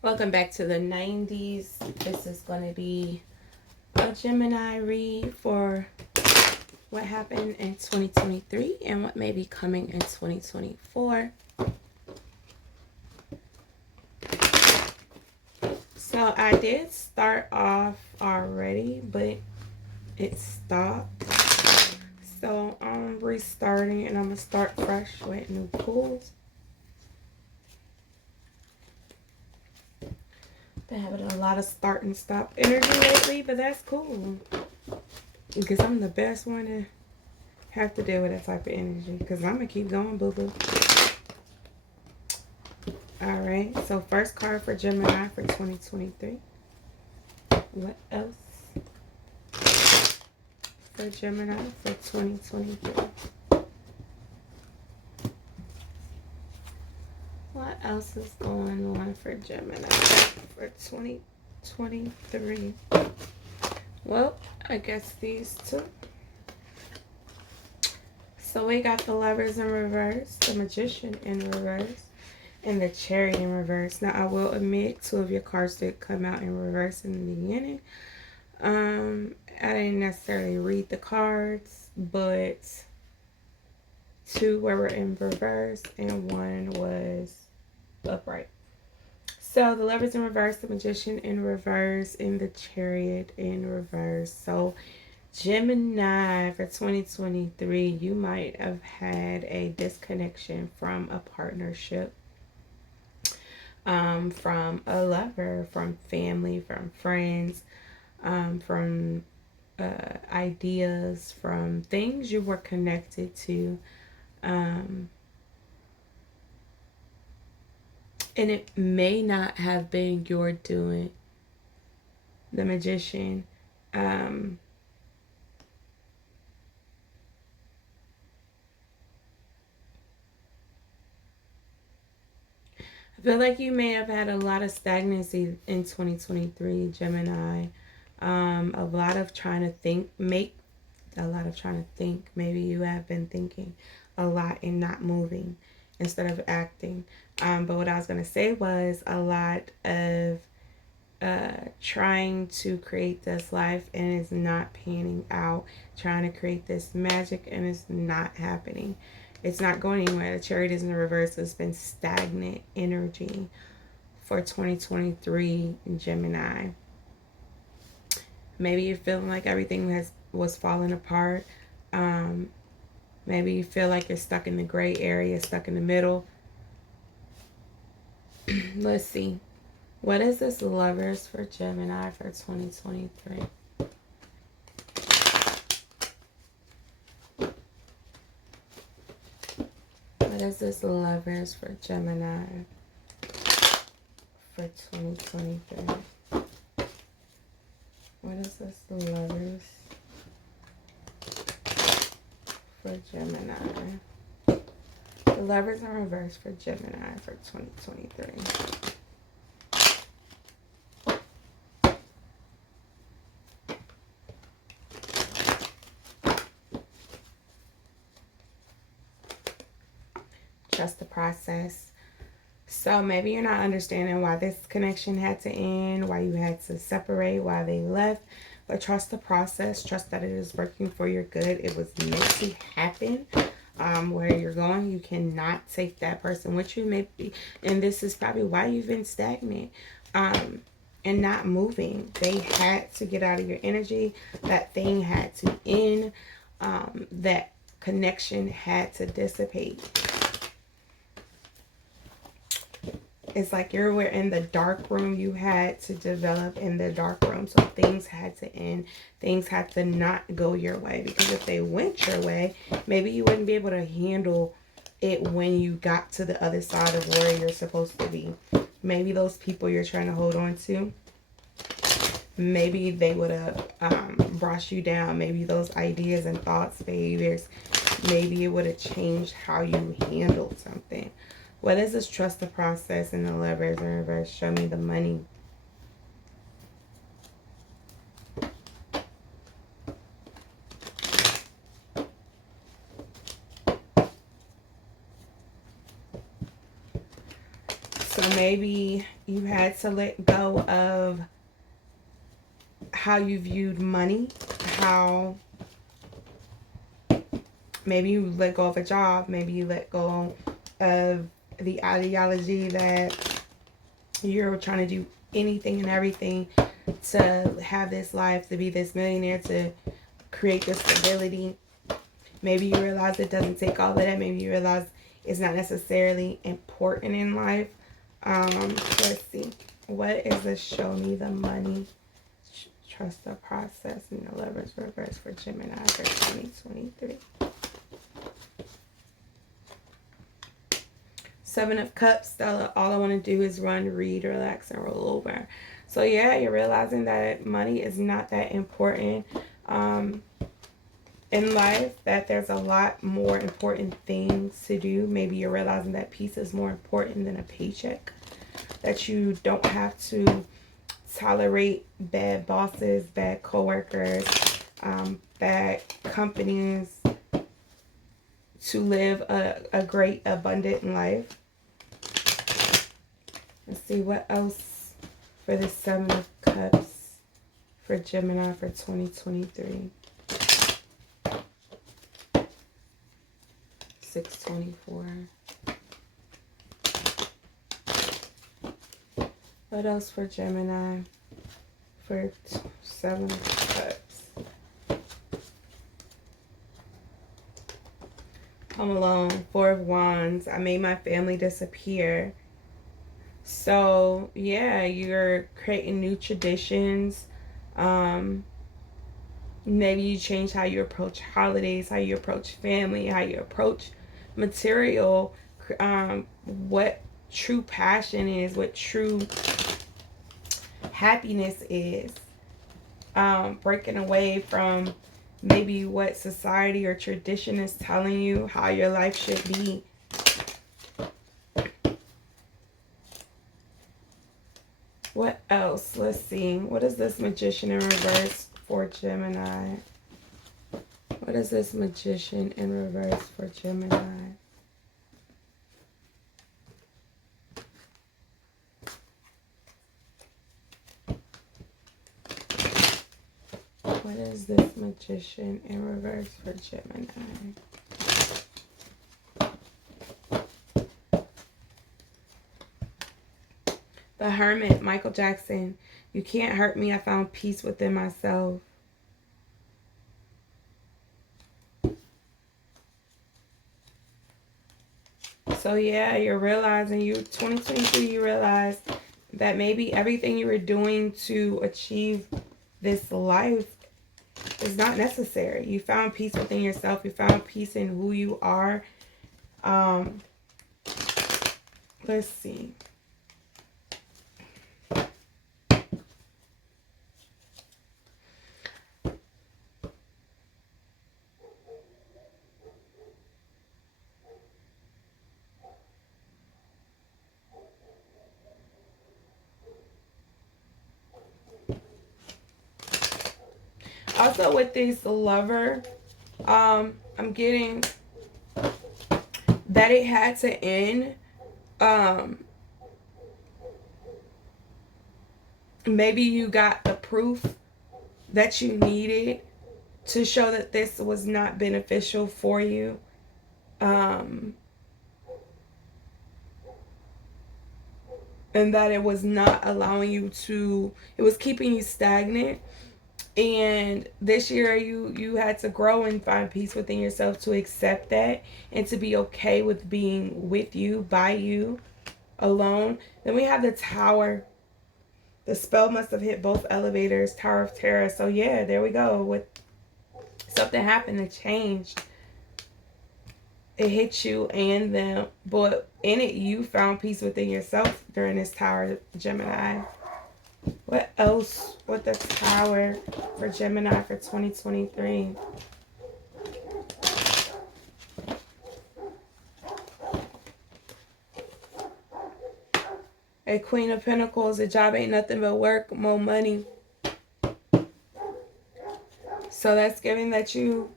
Welcome back to the 90s. This is going to be a Gemini read for what happened in 2023 and what may be coming in 2024. So I did start off already, but it stopped. So I'm restarting and I'm going to start fresh with new pulls. Been having a lot of start and stop energy lately, but that's cool. Because I'm the best one to have to deal with that type of energy. Because I'm going to keep going, boo-boo. Alright, so first card for Gemini for 2023. What else for Gemini for 2023? What else is going on for Gemini for 2023? Well, I guess these two. So we got the Lovers in reverse, the Magician in reverse, and the Chariot in reverse. Now, I will admit 2 of your cards did come out in reverse in the beginning. I didn't necessarily read the cards, but 2 were in reverse and 1 was upright. So the Lovers in reverse, the Magician in reverse, and the Chariot in reverse. So Gemini for 2023, you might have had a disconnection from a partnership, from a lover, from family, from friends, from ideas, from things you were connected to. And it may not have been your doing. The Magician. I feel like you may have had a lot of stagnancy in 2023, Gemini. A lot of trying to think, maybe you have been thinking a lot and not moving instead of acting. But what I was going to say was a lot of trying to create this life and it's not panning out. Trying to create this magic and it's not happening. It's not going anywhere. The Chariot is in reverse. It's been stagnant energy for 2023 in Gemini. Maybe you're feeling like everything was falling apart. Maybe you feel like you're stuck in the gray area, stuck in the middle. Let's see. What is this Lovers for Gemini for 2023? What is this Lovers for Gemini for 2023? What is this Lovers for Gemini? The Lovers in reverse for Gemini for 2023. Trust the process. So maybe you're not understanding why this connection had to end, why you had to separate, why they left. But trust the process. Trust that it is working for your good. It was meant to happen. Where you're going, you cannot take that person with you. Maybe, and this is probably why you've been stagnant and not moving. They had to get out of your energy. That thing had to end. That connection had to dissipate. It's like you were in the dark room. You had to develop in the dark room. So things had to end. Things had to not go your way. Because if they went your way, maybe you wouldn't be able to handle it when you got to the other side of where you're supposed to be. Maybe those people you're trying to hold on to, maybe they would have brought you down. Maybe those ideas and thoughts, behaviors, maybe it would have changed how you handled something. What is this? Trust the process and the Lovers in reverse. Show me the money. So maybe you had to let go of how you viewed money, how maybe you let go of a job, maybe you let go of the ideology that you're trying to do anything and everything to have this life, to be this millionaire, to create this stability. Maybe you realize it doesn't take all of that. Maybe you realize it's not necessarily important in life. Let's see. What is this? Show me the money. Trust the process and the Lovers reverse for Gemini for 2023. Seven of Cups. Stella, all I want to do is run, read, relax, and roll over. So yeah, you're realizing that money is not that important in life, that there's a lot more important things to do. Maybe you're realizing that peace is more important than a paycheck, that you don't have to tolerate bad bosses, bad coworkers, bad companies to live a great, abundant life. Let's see what else for the Seven of Cups for Gemini for 2023. 624. What else for Gemini for Seven of Cups? Home Alone, Four of Wands. I made my family disappear. So yeah, you're creating new traditions. Maybe you change how you approach holidays, how you approach family, how you approach material, what true passion is, what true happiness is. Breaking away from maybe what society or tradition is telling you how your life should be. What else? Let's see. What is this Magician in reverse for Gemini? What is this Magician in reverse for Gemini? What is this Magician in reverse for Gemini? The Hermit, Michael Jackson. You can't hurt me. I found peace within myself. So yeah, you're realizing 2022, you realize that maybe everything you were doing to achieve this life is not necessary. You found peace within yourself. You found peace in who you are. Let's see. Also with this Lover, I'm getting that it had to end. Maybe you got the proof that you needed to show that this was not beneficial for you. And that it was not allowing you to, it was keeping you stagnant. And this year you had to grow and find peace within yourself to accept that and to be okay with being with you, by you, alone. Then we have the Tower. The spell must have hit both elevators, Tower of Terror. So yeah, there we go. With something happened, it changed. It hit you and them, but in it you found peace within yourself during this Tower, Gemini. What else with the Tower for Gemini for 2023? A Queen of Pentacles. A job ain't nothing but work, more money. So that's giving that you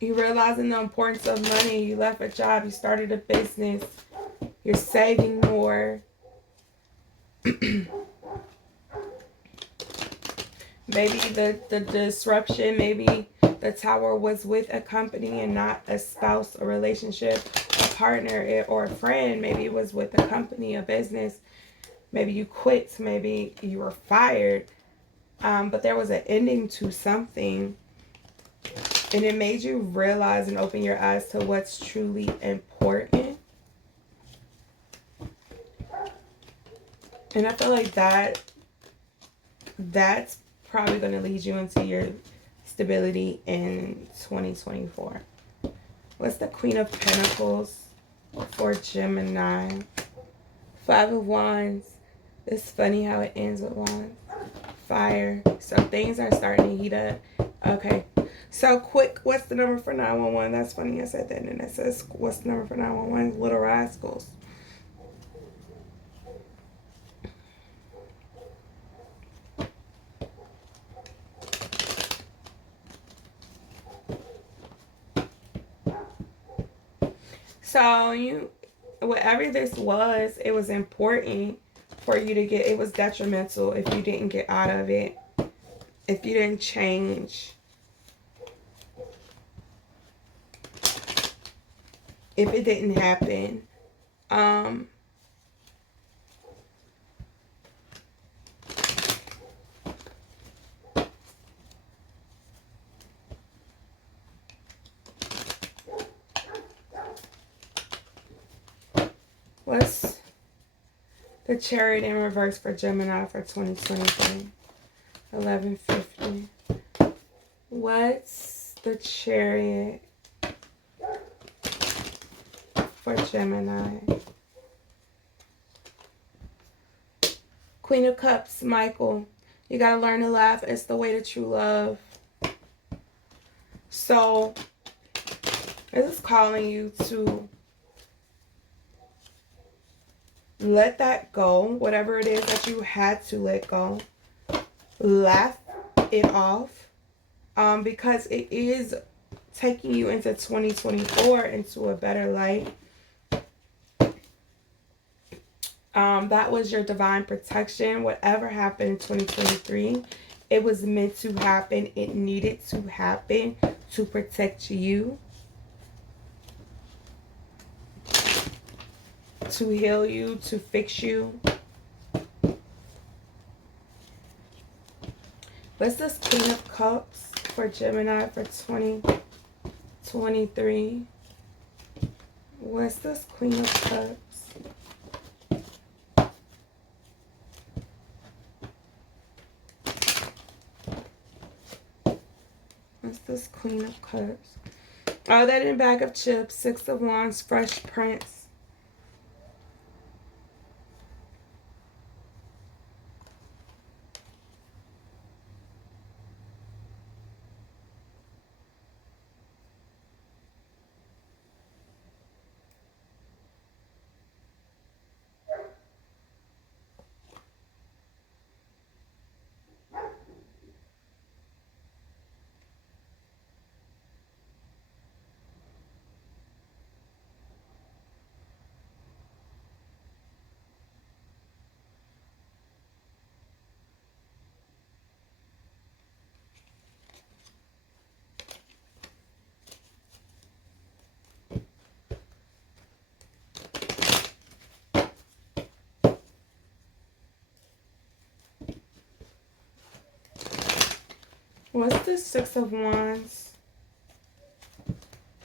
realizing the importance of money. You left a job, you started a business. You're saving more. Maybe the disruption, maybe the Tower was with a company and not a spouse, a relationship, a partner, or a friend. Maybe it was with a company, a business. Maybe you quit. Maybe you were fired. But there was an ending to something. And it made you realize and open your eyes to what's truly important. And I feel like that's probably going to lead you into your stability in 2024. What's the Queen of Pentacles for Gemini? Five of Wands. It's funny how it ends with Wands. Fire. So things are starting to heat up. Okay. So quick, what's the number for 911? That's funny I said that. And it says, what's the number for 911? Little Rascals. So whatever this was, it was important for you to get. It was detrimental if you didn't get out of it. If you didn't change. If it didn't happen. What's the Chariot in reverse for Gemini for 2023? 1150. What's the Chariot for Gemini? Queen of Cups, Michael. You got to learn to laugh. It's the way to true love. So, this is calling you to let that go. Whatever it is that you had to let go. Laugh it off. Because it is taking you into 2024 into a better light. That was your divine protection. Whatever happened in 2023, it was meant to happen. It needed to happen to protect you, to heal you, to fix you. What's this Queen of Cups for Gemini for 2023? What's this Queen of Cups? What's this Queen of Cups? Oh, that in bag of chips. Six of Wands, Fresh Prince. What's the Six of Wands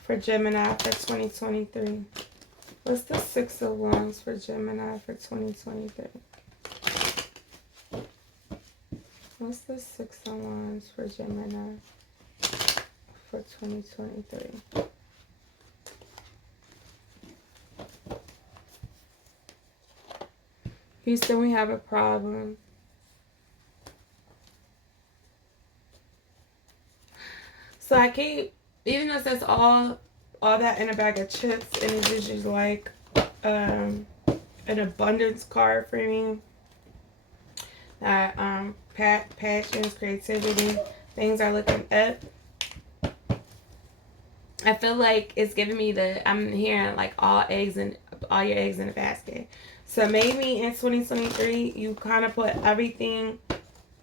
for Gemini for 2023? What's the Six of Wands for Gemini for 2023? What's the Six of Wands for Gemini for 2023? Houston, we have a problem. So I keep, even though it says all that in a bag of chips, and it's usually like an abundance card for me. That passions, creativity, things are looking up. I feel like it's giving me I'm hearing like all eggs and put all your eggs in a basket. So maybe in 2023, you kind of put everything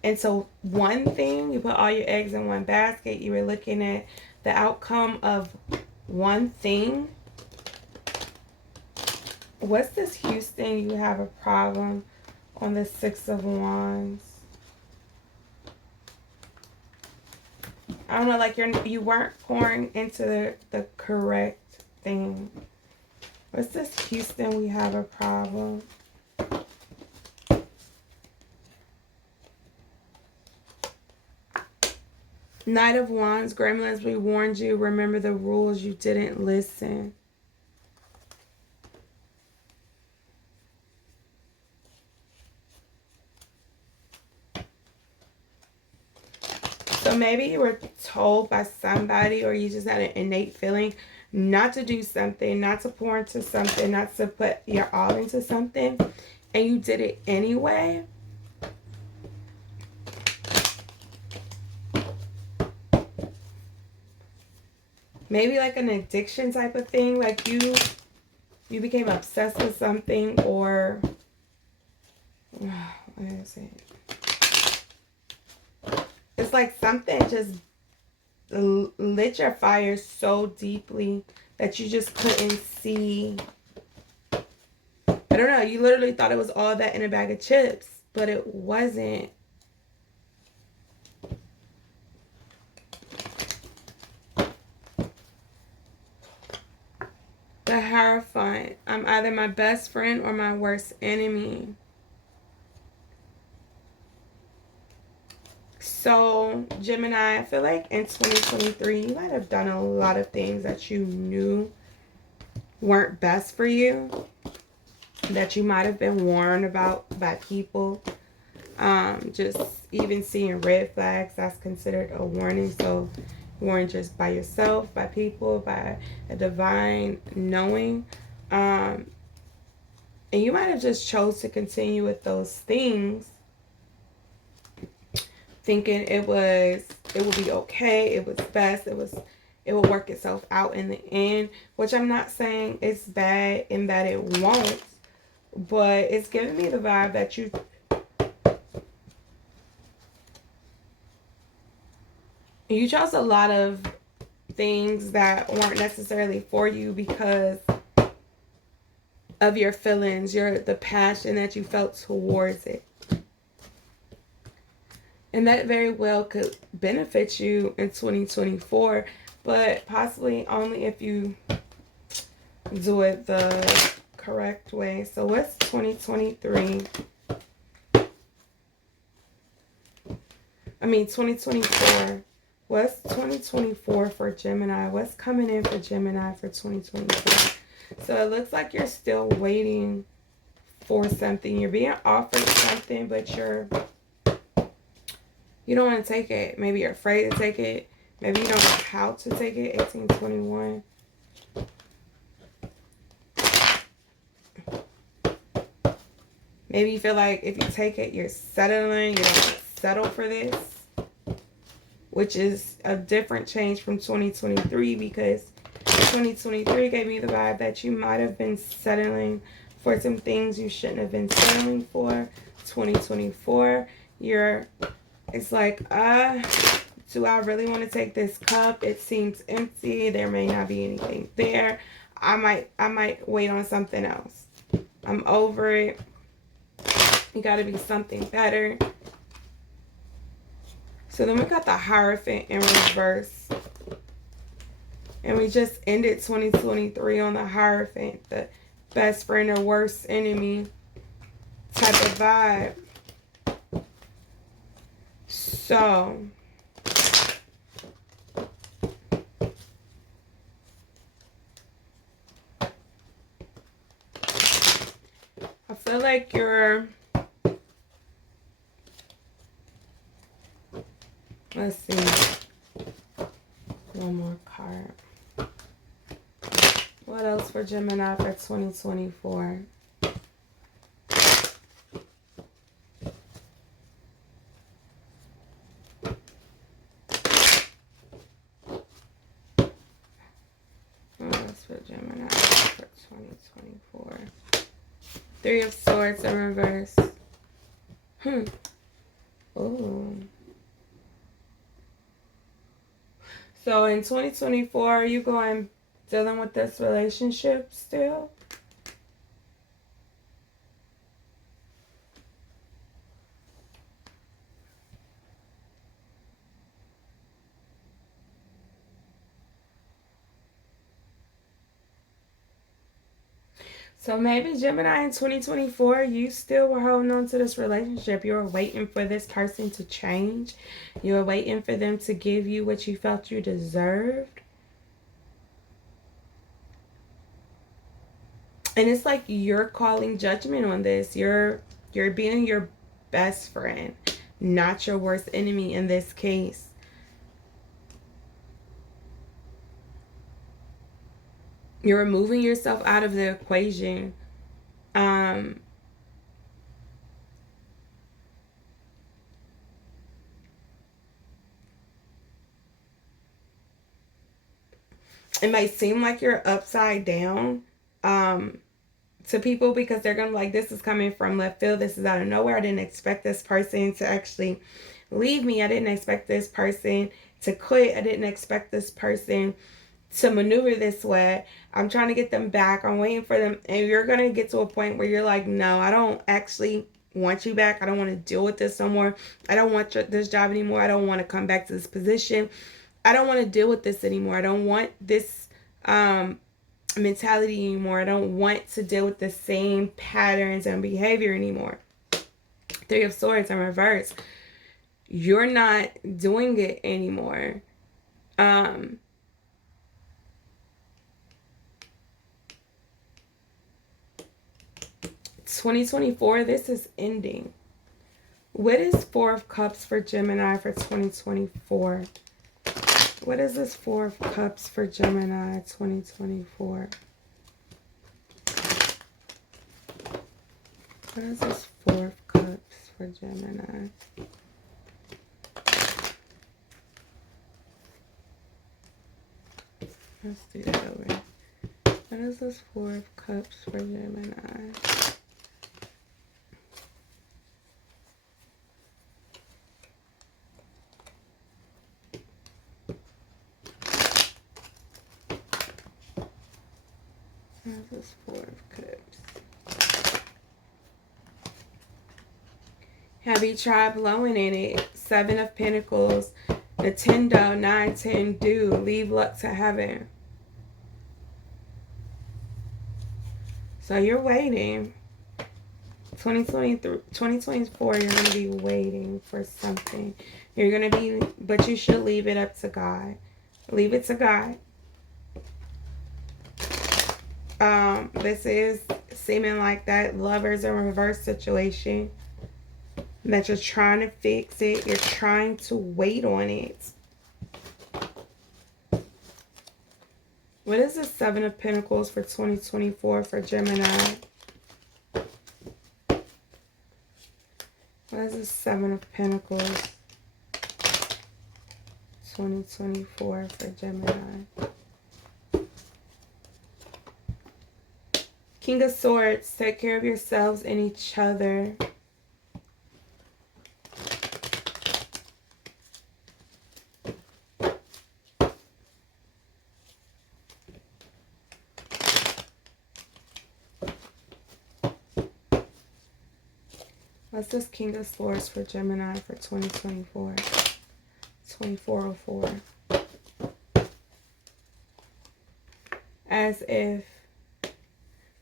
into one thing. You put all your eggs in one basket. You were looking at the outcome of one thing. What's this Houston? You have a problem on the Six of Wands. I don't know, like you weren't pouring into the correct thing. What's this Houston? We have a problem. Knight of Wands, Gremlins, we warned you. Remember the rules, you didn't listen. So maybe you were told by somebody, or you just had an innate feeling not to do something, not to pour into something, not to put your all into something, and you did it anyway. Maybe like an addiction type of thing, like you became obsessed with something, or what is it? It's like something just lit your fire so deeply that you just couldn't see. I don't know. You literally thought it was all that in a bag of chips, but it wasn't. The Hierophant. I'm either my best friend or my worst enemy. So, Gemini, I feel like in 2023, you might have done a lot of things that you knew weren't best for you, that you might have been warned about by people. Just even seeing red flags, that's considered a warning. So, warned just by yourself, by people, by a divine knowing. And you might have just chose to continue with those things, thinking it would be okay, it was best, it will work itself out in the end, which I'm not saying it's bad in that it won't, but it's giving me the vibe that you chose a lot of things that weren't necessarily for you because of your feelings, the passion that you felt towards it. And that very well could benefit you in 2024, but possibly only if you do it the correct way. So what's 2023? 2024. What's 2024 for Gemini? What's coming in for Gemini for 2024? So it looks like you're still waiting for something. You're being offered something, but you don't want to take it. Maybe you're afraid to take it. Maybe you don't know how to take it. 1821. Maybe you feel like if you take it, you're settling. You don't settle for this, which is a different change from 2023, because 2023 gave me the vibe that you might have been settling for some things you shouldn't have been settling for. 2024, it's like, do I really want to take this cup? It seems empty. There may not be anything there. I might wait on something else. I'm over it. You got to be something better. So then we got the Hierophant in reverse. And we just ended 2023 on the Hierophant, the best friend or worst enemy type of vibe. So, I feel like you're, let's see, one more card. What else for Gemini for 2024? What else for Gemini for 2024. Three of Swords in reverse. Oh. So in 2024, are you dealing with this relationship still? So maybe Gemini in 2024, you still were holding on to this relationship. You were waiting for this person to change. You were waiting for them to give you what you felt you deserved. And it's like you're calling judgment on this. You're being your best friend, not your worst enemy in this case. You're removing yourself out of the equation. It might seem like you're upside down to people because they're gonna be like, this is coming from left field. This is out of nowhere. I didn't expect this person to actually leave me. I didn't expect this person to quit. I didn't expect this person to maneuver this way. I'm trying to get them back. I'm waiting for them. And you're going to get to a point where you're like, no, I don't actually want you back. I don't want to deal with this no more. I don't want this job anymore. I don't want to come back to this position. I don't want to deal with this anymore. I don't want this mentality anymore. I don't want to deal with the same patterns and behavior anymore. Three of Swords in reverse. You're not doing it anymore. 2024, this is ending. What is Four of Cups for Gemini for 2024? What is this Four of Cups for Gemini 2024? What is this Four of Cups for Gemini? Let's do that over. What is this Four of Cups for Gemini? What is this Four of Cups? Have you tried blowing in it? Seven of Pentacles, Nintendo, 9, 10, do. Leave luck to heaven. So you're waiting. 2024, you're going to be waiting for something. You're going to be, but you should leave it up to God. Leave it to God. This is seeming like that Lovers in reverse situation. That you're trying to fix it. You're trying to wait on it. What is the Seven of Pentacles for 2024 for Gemini? What is the Seven of Pentacles 2024 for Gemini? King of Swords, take care of yourselves and each other. What's this King of Swords for Gemini for 2024? 2404. As if.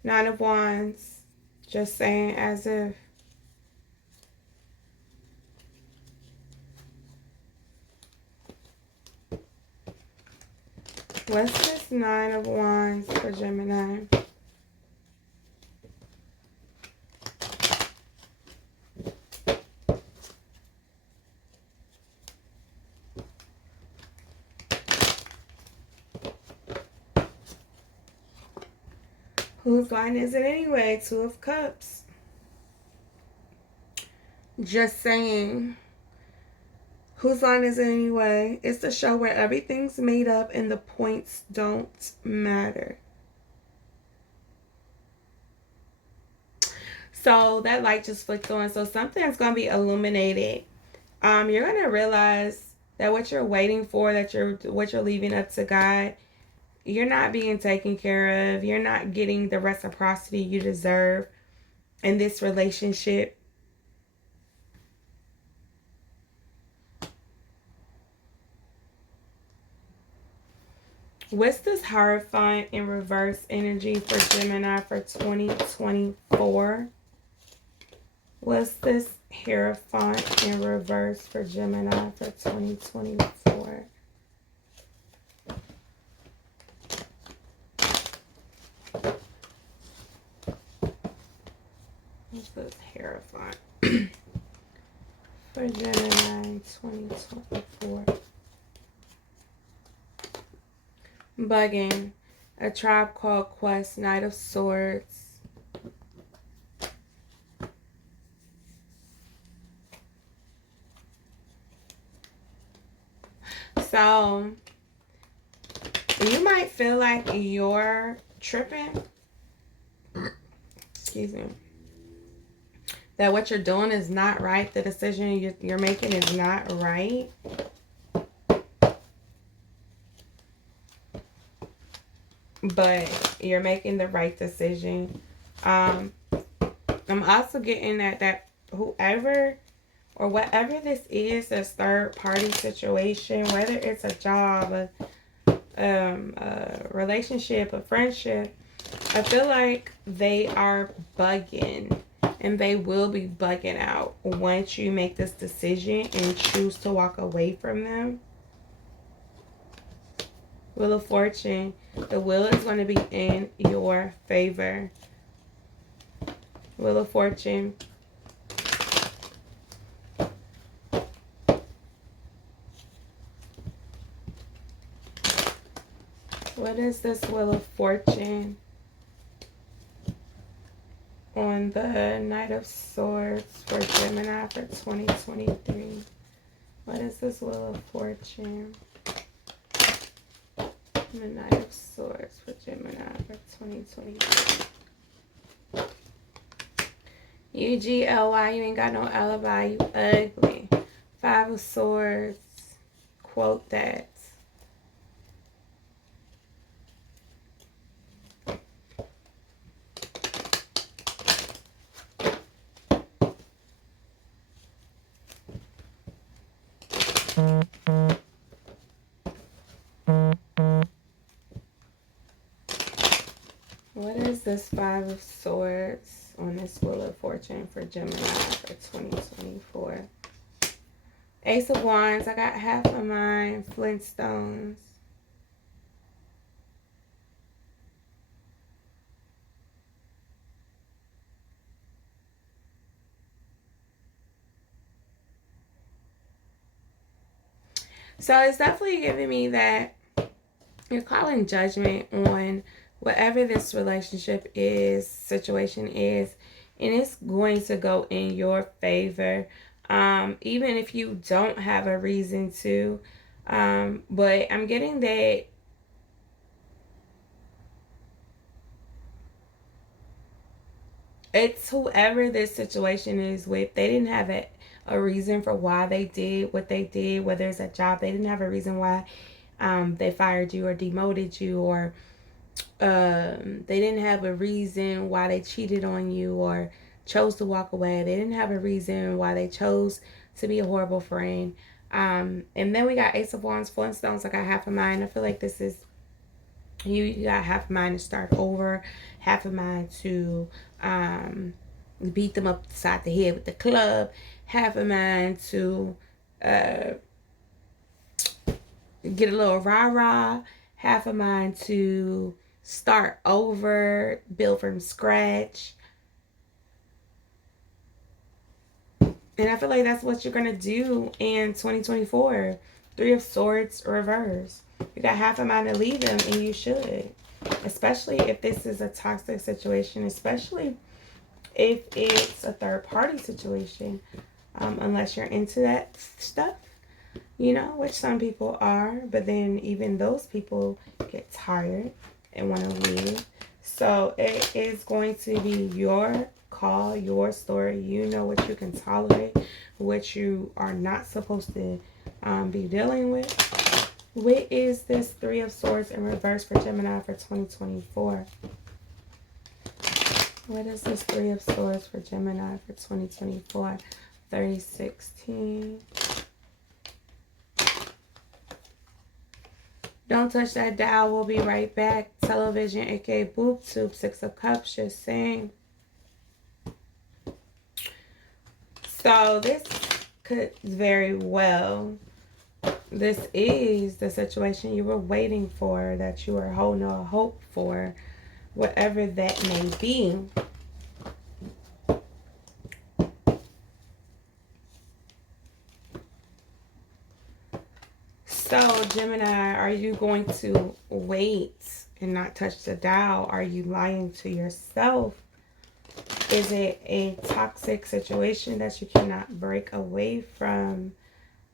Nine of Wands. Just saying as if. What's this Nine of Wands for Gemini? Whose line is it anyway? Two of Cups. Just saying. Whose line is it anyway? It's the show where everything's made up and the points don't matter. So that light just flicked on. So something's going to be illuminated. You're going to realize that what you're waiting for, what you're leaving up to God, you're not being taken care of. You're not getting the reciprocity you deserve in this relationship. What's this Hierophant in reverse energy for Gemini for 2024? What's this Hierophant in reverse for Gemini for 2024? What's this Hierophant for Gemini 2024? Bugging. A Tribe Called Quest, Knight of Swords. So, you might feel like you're tripping. Excuse me. That what you're doing is not right. The decision you're making is not right. But you're making the right decision. I'm also getting that whoever or whatever this is, this third party situation, whether it's a job, a relationship, a friendship, I feel like they are bugging, and they will be bugging out once you make this decision and choose to walk away from them. Wheel of Fortune. The wheel is going to be in your favor. Wheel of Fortune. What is this Wheel of Fortune on the Knight of Swords for Gemini for 2023? What is this Wheel of Fortune? The Knight of Swords for Gemini for 2023. UGLY, you ain't got no alibi, you ugly. Five of Swords. Quote that. What is this Five of Swords on this Wheel of Fortune for Gemini for 2024? Ace of Wands. I got half of mine. Flintstones. So it's definitely giving me that you're calling judgment on whatever this relationship is, situation is, and it's going to go in your favor. Even if you don't have a reason to. But I'm getting that it's whoever this situation is with, they didn't have a reason for why they did what they did, whether it's a job, they didn't have a reason why they fired you or demoted you, or they didn't have a reason why they cheated on you or chose to walk away. They didn't have a reason why they chose to be a horrible friend. And then we got Ace of Wands, Flintstones. I got half of mine. I feel like this is you got half of mine to start over, half of mine to beat them upside the head with the club, half of mine to get a little rah-rah, half of mine to start over, build from scratch. And I feel like that's what you're going to do in 2024. Three of Swords reverse. You got half of mine to leave them, and you should. Especially if this is a toxic situation. Especially if it's a third-party situation. Unless you're into that stuff. You know, which some people are. But then even those people get tired and want to leave. So it is going to be your call your story. You know what you can tolerate, what you are not supposed to be dealing with. What is this Three of Swords in reverse for Gemini for 2024? What is this Three of Swords for Gemini for 2024? 3016. Don't touch that dial. We'll be right back. Television, aka boob tube. Six of Cups, just saying. So this could very well, this is the situation you were waiting for, that you were holding a hope for, whatever that may be. So, Gemini, are you going to wait and not touch the dial? Are you lying to yourself? Is it a toxic situation that you cannot break away from?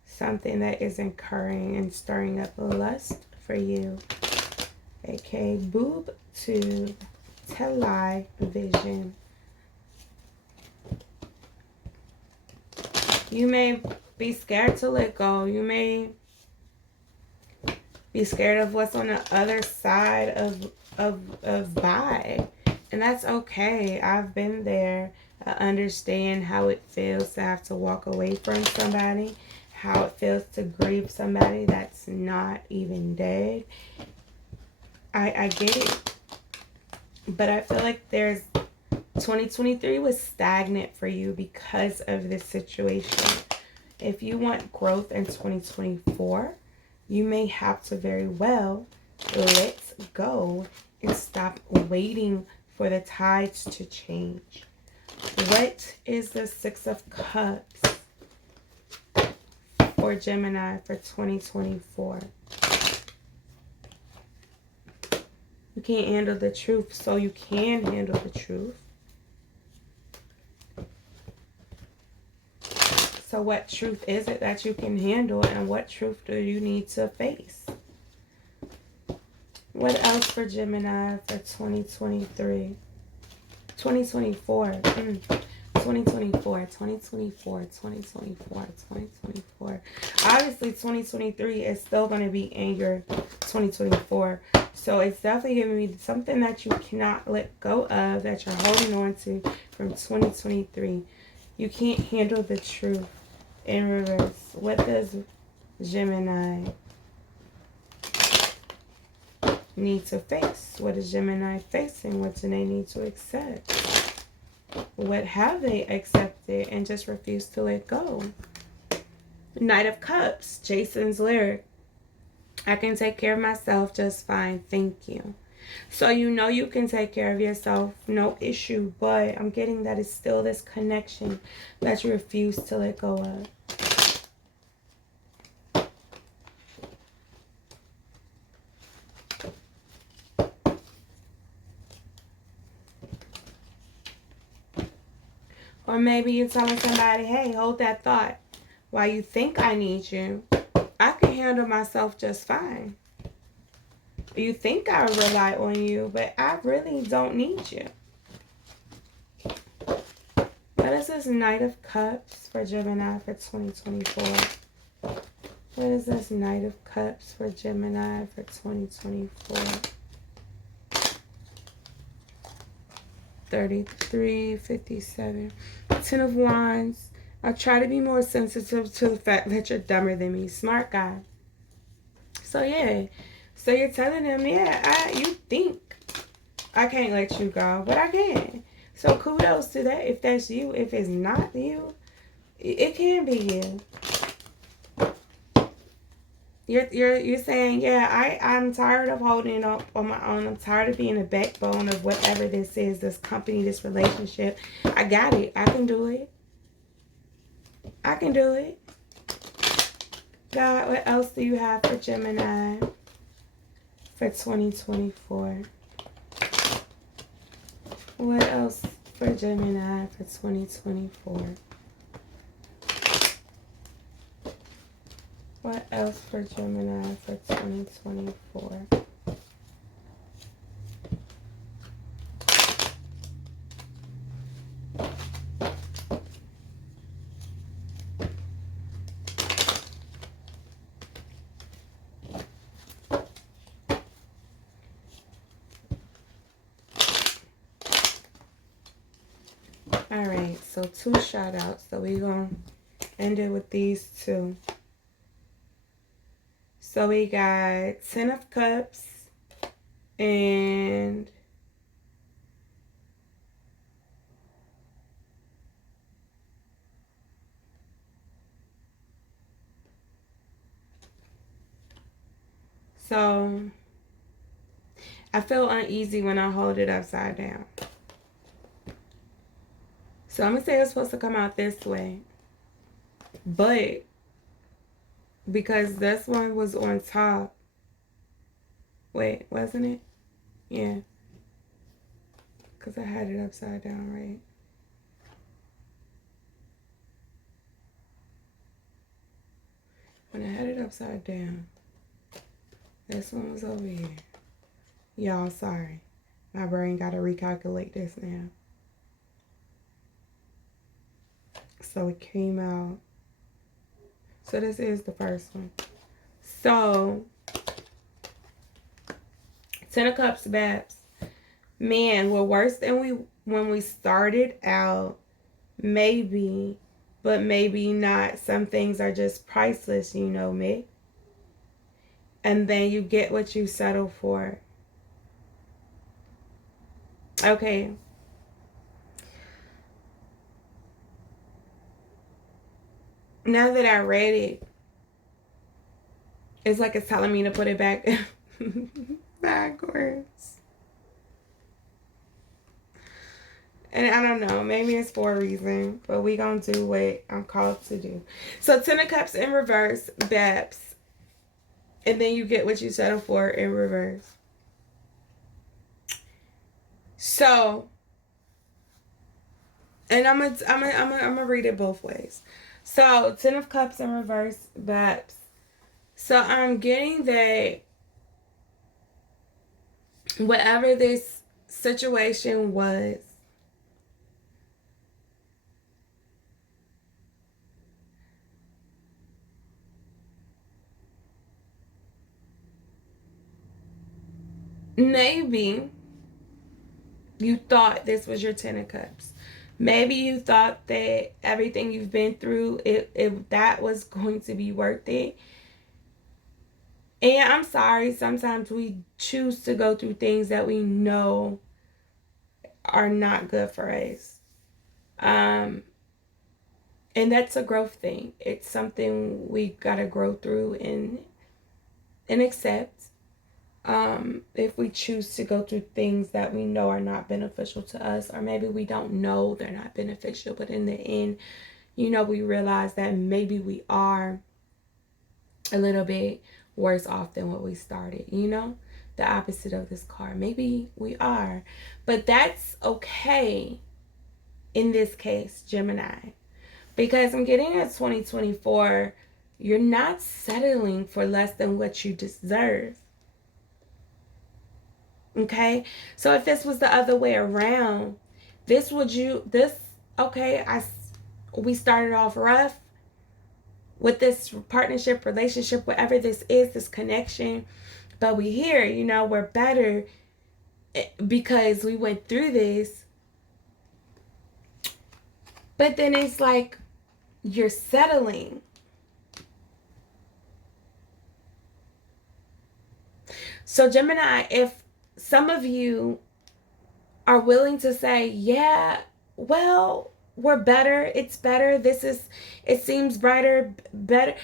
Something that is incurring and stirring up lust for you? Okay, boob tube, television. You may be scared to let go. You may be scared of what's on the other side of bye. And that's okay. I've been there. I understand how it feels to have to walk away from somebody, how it feels to grieve somebody that's not even dead. I get it. But I feel like 2023 was stagnant for you because of this situation. If you want growth in 2024, you may have to very well let go and stop waiting for the tides to change. What is the Six of Cups for Gemini for 2024? You can't handle the truth, so you can handle the truth. So what truth is it that you can handle, and what truth do you need to face? What else for Gemini for 2023? 2024. 2024, 2024, 2024, 2024. Obviously, 2023 is still going to be in your 2024. So it's definitely giving me something that you cannot let go of, that you're holding on to from 2023. You can't handle the truth in reverse. What does Gemini need to face? What is Gemini facing? What do they need to accept? What have they accepted and just refused to let go? Knight of Cups, Jason's lyric. I can take care of myself just fine, thank you. So you know you can take care of yourself, no issue, but I'm getting that it's still this connection that you refuse to let go of. Or maybe you're telling somebody, hey, hold that thought. While you think I need you, I can handle myself just fine. You think I rely on you, but I really don't need you. What is this Knight of Cups for Gemini for 2024? What is this Knight of Cups for Gemini for 2024? 3357. Ten of Wands. I try to be more sensitive to the fact that you're dumber than me. Smart guy. So yeah. So you're telling them, yeah, you think I can't let you go, but I can. So kudos to that. If that's you, if it's not you, it can be you. You're saying, yeah, I'm tired of holding up on my own. I'm tired of being the backbone of whatever this is, this company, this relationship. I got it. I can do it. I can do it. God, what else do you have for Gemini for 2024? What else for Gemini for 2024? What else for Gemini for 2024? All right, so 2 shout outs. So we're going to end it with these 2. So we got 10 of Cups and so I feel uneasy when I hold it upside down. So I'm going to say it's supposed to come out this way. But because this one was on top. Wait, wasn't it? Yeah. Because I had it upside down, right? When I had it upside down, this one was over here. Y'all, sorry. My brain got to recalculate this now. So it came out. So this is the first one. So, 10 of Cups, Babs. Man, we're worse than when we started out. Maybe, but maybe not. Some things are just priceless, you know me. And then you get what you settle for. Okay. Now that I read it, it's like it's telling me to put it back backwards. And I don't know, maybe it's for a reason, but we gonna do what I'm called to do. So 10 of Cups in reverse, Babs. And then you get what you settle for in reverse. So, and I'm gonna read it both ways. So 10 of Cups in reverse, Babs. So I'm getting that whatever this situation was, maybe you thought this was your 10 of Cups. Maybe you thought that everything you've been through, if that was going to be worth it. And I'm sorry, sometimes we choose to go through things that we know are not good for us. And that's a growth thing. It's something we gotta grow through and accept. If we choose to go through things that we know are not beneficial to us, or maybe we don't know they're not beneficial, but in the end, you know, we realize that maybe we are a little bit worse off than what we started, you know, the opposite of this card. Maybe we are, but that's okay in this case, Gemini, because I'm getting at 2024, you're not settling for less than what you deserve. Okay, so if this was the other way around, we started off rough with this partnership, relationship, whatever this is, this connection, but we here, you know, we're better because we went through this. But then it's like you're settling. So Gemini, if some of you are willing to say, yeah, well, we're better, it's better, it seems brighter, better,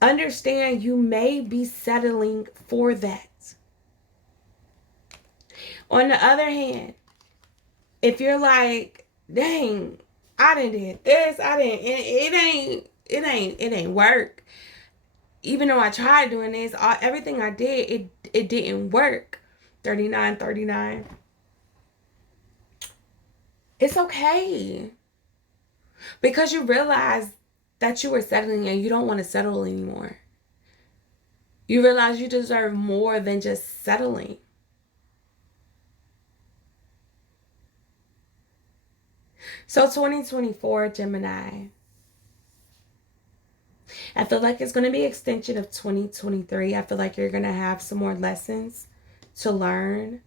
understand you may be settling for that. On the other hand, if you're like, dang, I done did this, it ain't work. Even though I tried doing this, everything I did, it didn't work. 39. It's okay. Because you realize that you were settling and you don't want to settle anymore. You realize you deserve more than just settling. So 2024, Gemini, I feel like it's going to be an extension of 2023. I feel like you're going to have some more lessons to learn,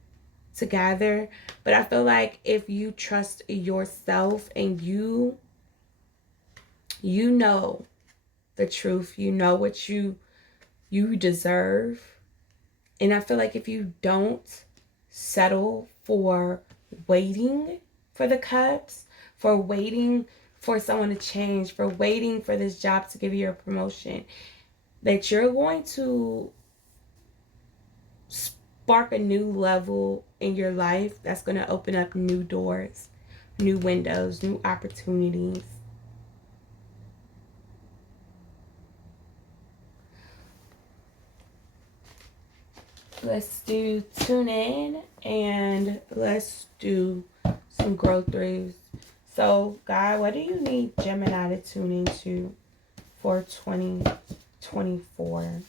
together. But I feel like if you trust yourself and you know the truth, you know what you deserve. And I feel like if you don't settle for waiting for the cups, for waiting for someone to change, for waiting for this job to give you a promotion, that you're going to spark a new level in your life that's going to open up new doors, new windows, new opportunities. Let's do tune in and let's do some growth throughs. So, God, what do you need Gemini to tune into for 2024?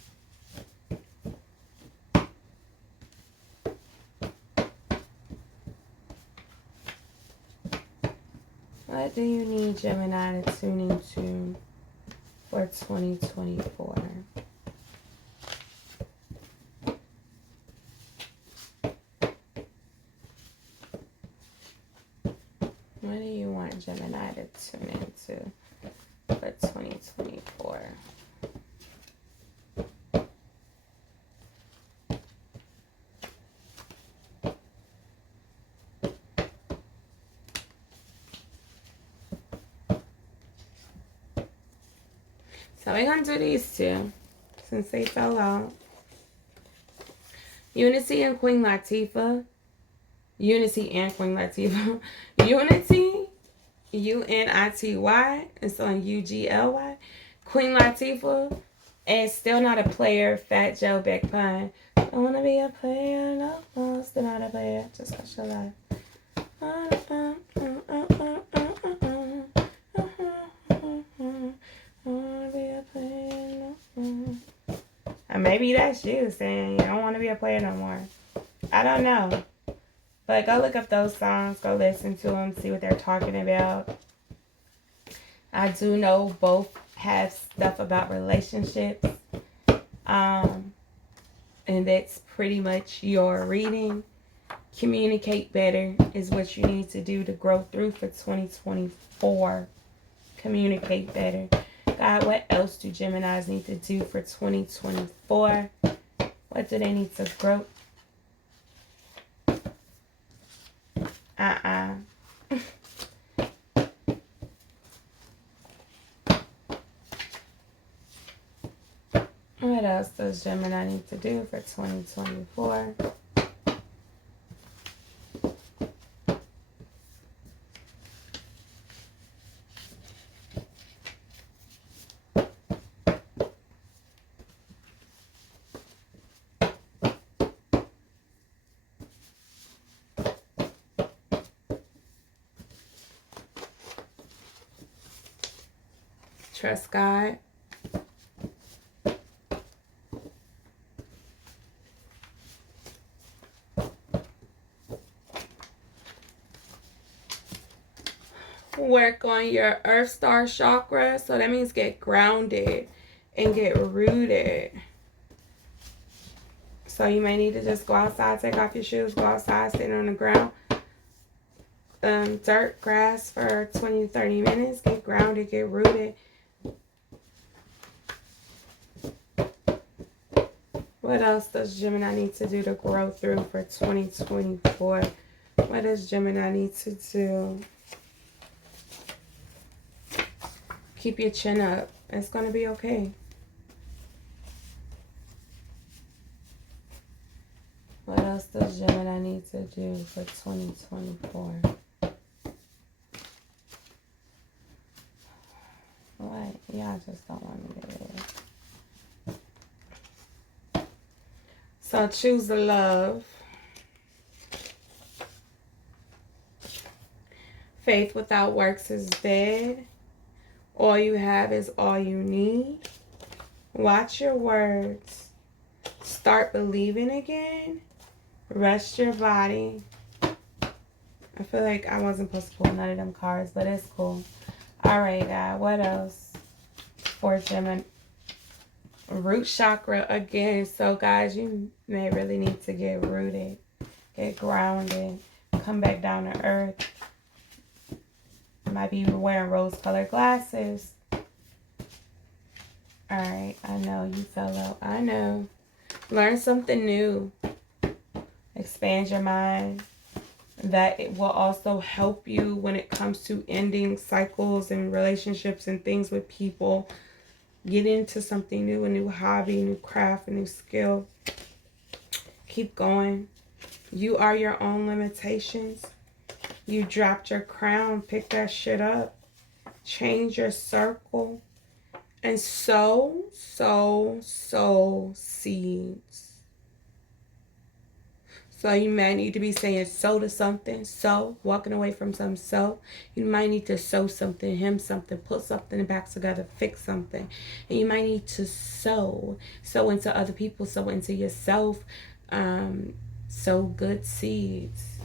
What do you need Gemini to tune into for 2024? What do you want Gemini to tune into for 2024? So we're going to do these two since they fell out. Unity and Queen Latifah. Unity and Queen Latifah. Unity, U-N-I-T-Y. It's on U-G-L-Y. Queen Latifah. And Still Not a Player, Fat Joe Beck Pun. I want to be a player, no, still not a player. Just cause you lie. And maybe that's you saying you don't want to be a player no more. I don't know. But go look up those songs. Go listen to them. See what they're talking about. I do know both have stuff about relationships. And that's pretty much your reading. Communicate better is what you need to do to grow through for 2024. Communicate better. God, what else do Geminis need to do for 2024? What do they need to grow? What else does Gemini need to do for 2024? Trust God. Work on your Earth Star chakra. So that means get grounded and get rooted. So you may need to just go outside, take off your shoes, go outside, stand on the ground. Dirt, grass for 20 to 30 minutes. Get grounded, get rooted. What else does Gemini need to do to grow through for 2024? What does Gemini need to do? Keep your chin up. It's going to be okay. What else does Gemini need to do for 2024? What? Y'all just don't want me to read. So choose the love. Faith without works is dead. All you have is all you need. Watch your words. Start believing again. Rest your body. I feel like I wasn't supposed to pull none of them cards, but it's cool. Alright, God. What else for Gemini? Root chakra again. So, guys, you may really need to get rooted. Get grounded. Come back down to earth. Might be wearing rose-colored glasses. Alright, I know you fell out. I know. Learn something new. Expand your mind. That it will also help you when it comes to ending cycles and relationships and things with people. Get into something new, a new hobby, new craft, a new skill. Keep going. You are your own limitations. You dropped your crown. Pick that shit up. Change your circle. And sow seeds. So you might need to be saying sow to something, sow, walking away from some sow. You might need to sow something, hem something, put something back together, fix something. And you might need to sow into other people, sow into yourself, sow good seeds.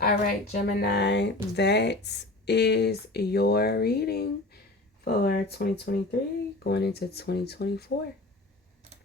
All right, Gemini, that is your reading for 2023 going into 2024.